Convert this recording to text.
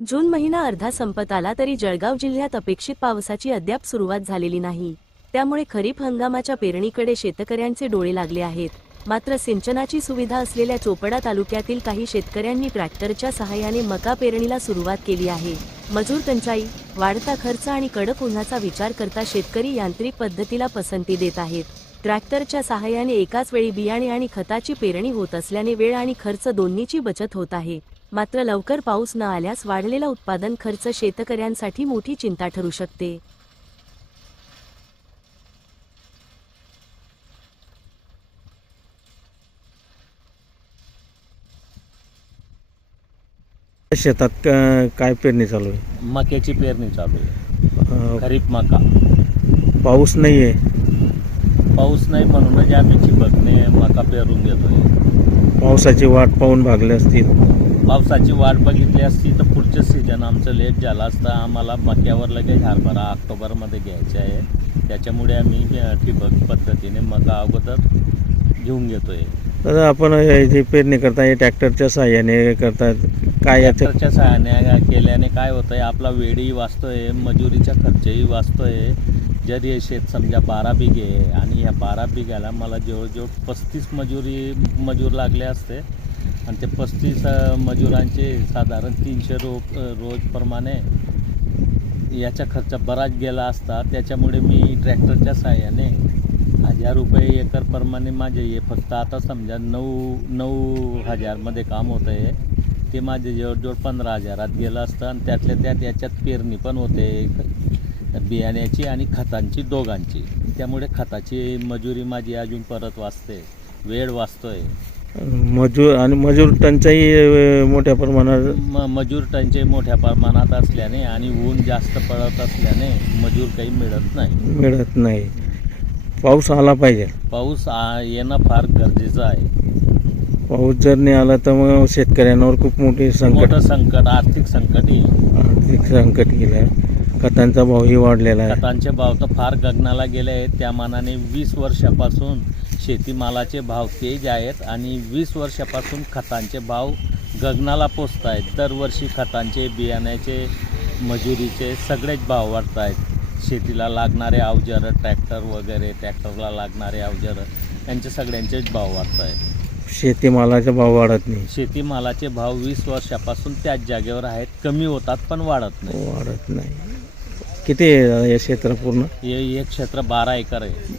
जून महिना अर्धा संपत आला तरी जळगाव जिल्ह्यात अपेक्षित पावसाची अद्याप सुरुवात झालेली नाही। त्यामुळे खरीप हंगामाच्या पेरणीकडे शेतकऱ्यांचे डोळे लागले आहेत। मात्र सिंचनाची सुविधा असलेल्या चोपडा तालुक्यातील काही शेतकऱ्यांनी ट्रॅक्टरच्या सहाय्याने मका पेरणीला सुरुवात केली आहे। मजूर टंचाई, वाढता खर्च आणि कडक उन्हाचा विचार करता शेतकरी यांत्रिक पद्धतीला पसंती देत आहेत। ट्रॅक्टरच्या सहाय्याने एकाच वेळी बियाणे आणि खताची पेरणी होत असल्याने वेळ आणि खर्च दोन्हीची बचत होत आहे। मात्र लवकर पाऊस न आल्यास वाढलेला उत्पादन खर्च शेतकऱ्यांसाठी मोठी चिंता ठरू शकते। शेतात काय पेरणी चालू आहे? मक्याची पेरणी चालू आहे, अ, खरीप मका। पाऊस नाही आहे। पाऊस नाही म्हणूनच आम्ही ठिबकने मका पेरून घेतोय। पावसाची वाट पाहून भागले असतील। पावसाची वाट बघितली असती तर पुढचं सीजन आमचं लेट झालं असतं। आम्हाला मक्यावर लगेच हरभरा ऑक्टोबरमध्ये घ्यायचे आहे, त्याच्यामुळे आम्ही ठिबक पद्धतीने मका अगोदर घेऊन घेतोय। तर आपण जी पेरणी करता हे ट्रॅक्टरच्या साहाय्याने करतात काय याचं? ट्रॅक्टरच्या सहाय्याने केल्याने काय होतंय, आपला वेळही वाचतोय, मजुरीचा खर्चही वाचतोय। जर हे शेत समजा 12 बिघे आहे आणि ह्या 12 बिघ्याला मला जवळजवळ 35 मजूर लागले असते आणि ते 35 मजुरांचे साधारण 300 रोजप्रमाणे याचा खर्च बराच गेला असता। त्याच्यामुळे मी ट्रॅक्टरच्या सहाय्याने 1000 रुपये एकरप्रमाणे माझे हे फक्त आता समजा 9,000मध्ये काम होतं आहे, ते माझे जवळजवळ 15,000 गेलं असतं आणि त्यातल्या त्यात याच्यात पेरणी पण होते, बियाण्याची आणि खतांची दोघांची। त्यामुळे खताची मजुरी माझी अजून परत वाचते, वेळ वाचतोय। मजूर टंचाई मोठ्या प्रमाणात मजूर टंचाई मोठ्या प्रमाणात असल्याने आणि ऊन जास्त पडत असल्याने मजूर काही मिळत नाही। पाऊस आला पाहिजे। पाऊस येणं फार गरजेचं आहे। पाऊस जर नाही आला तर मग शेतकऱ्यांवर खूप मोठं संकट, आर्थिक संकट येईल। आर्थिक संकट गेलं आहे। खतांचा भावही वाढलेला आहे। खतांचे भाव तर फार गगनाला गेले आहेत। त्या मानाने 20 वर्षापासून शेतीमालाचे भाव तेज आहेत आणि 20 वर्षापासून खतांचे भाव गगनाला पोचत आहेत। दरवर्षी खतांचे, बियाण्याचे, मजुरीचे सगळेच भाव वाढत आहेत। शेतीला लागणारे अवजारं, ट्रॅक्टर वगैरे, ट्रॅक्टरला लागणारे अवजारं यांचे सगळ्यांचेच भाव वाढत आहेत। शेतीमालाचा भाव वाढत नाही। शेतीमालाचे भाव 20 वर्षापासून त्याच जागेवर आहेत, कमी होतात पण वाढत नाही। किती आहे हे क्षेत्र पूर्ण? हे क्षेत्र 12 एकर आहे।